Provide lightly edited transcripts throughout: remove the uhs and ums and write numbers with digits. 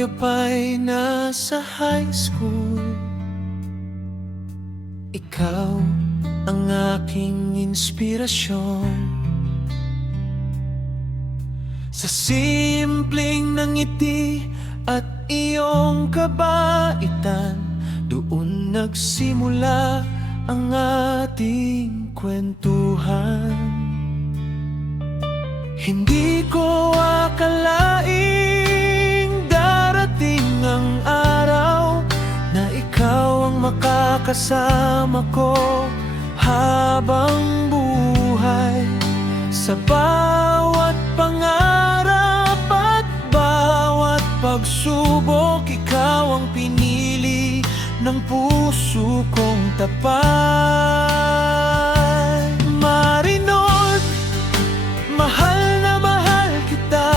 tayo pa'y nasa high school, ikaw ang aking inspirasyon. Sa simpleng ng ngiti at iyong kabaitan, doon nagsimula ang ating kwentuhan. Hindi ko akalaing darating ang araw na ikaw ang makakasama ko habang buhay. Sa bawat pangarap at bawat pagsubok, ikaw ang pinili ng puso kong tapat. Marinold, mahal na mahal kita.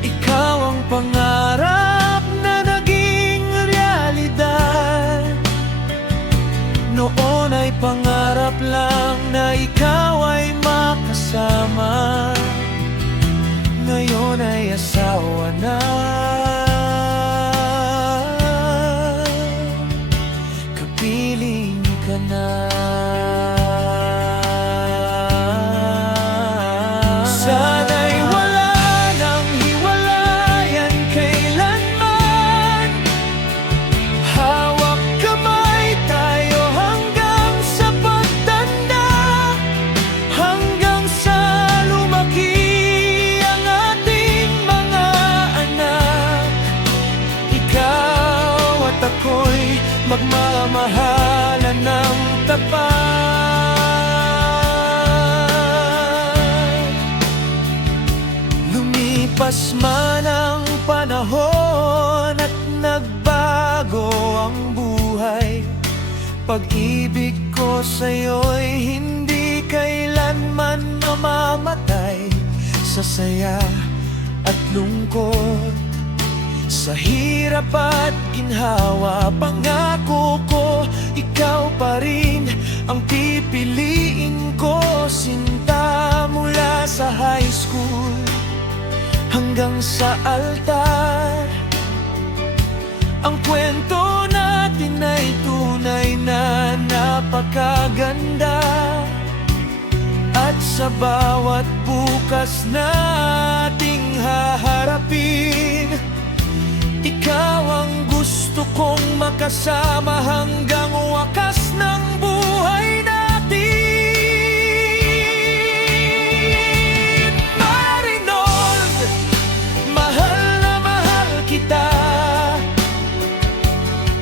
Ikaw ang pangarap na naging realidad. Noon ay pangarap lang na ikaw ay makasama. Ngayon ay asawa na. Kapiling ka na. Sana'y wala nang hiwalayan kailanman. Hawak kamay tayo hanggang sa pagtanda, hanggang sa lumaki ang ating mga anak. Ikaw at ako'y magmamahalan ng tapat. Lumipas man ang panahon at nagbago ang buhay, pag-ibig ko sa'yo'y hindi kailanman mamamatay. Sa saya at lungkot, sa hirap at ginhawa, pangako ko, ikaw pa rin ang pipiliin ko. Sinta, mula sa high school hanggang sa altar, ang kwento natin ay tunay na napakaganda. At sa bawat bukas nating haharapin, ikaw ang gusto kong makasama hanggang wakas ng buhay natin. Marinold, mahal na mahal kita.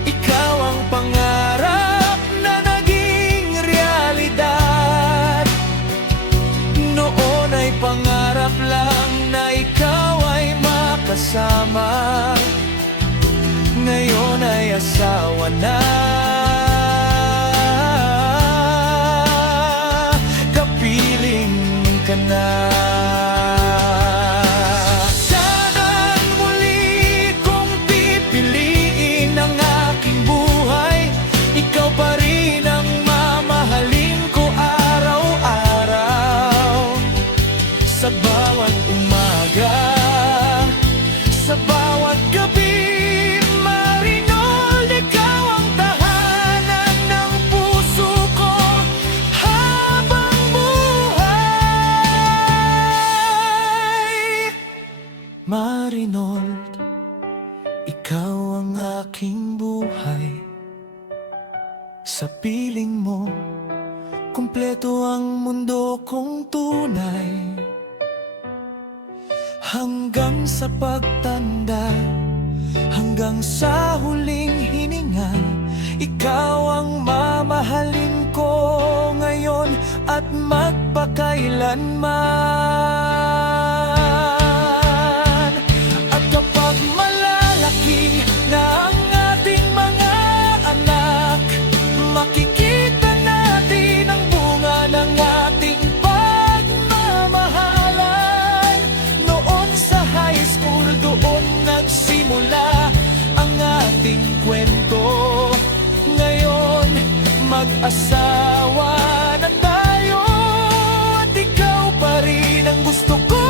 Ikaw ang pangarap na naging realidad. Noon ay pangarap lang na ikaw ay makasama. Ngayon ay asawa na. Kapiling ka na. Sana'y muli kong pipiliin ang aking buhay. Ikaw pa rin ang mamahalin ko araw-araw. Sa bawat umaga, sa bawat gabi, Marinold, ikaw ang aking buhay. Sa piling mo, kumpleto ang mundo kong tunay. Hanggang sa pagtanda, hanggang sa huling hininga, ikaw ang mamahalin ko ngayon at magpakailanman. Makikita natin ang bunga ng ating pagmamahalan. Noon sa high school, doon nagsimula ang ating kwento. Ngayon, mag-asawa na tayo at ikaw pa rin ang gusto ko.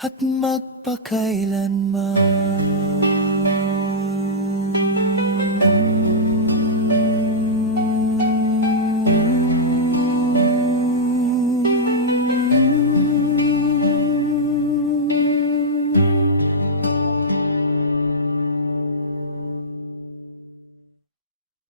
at magpakailanman.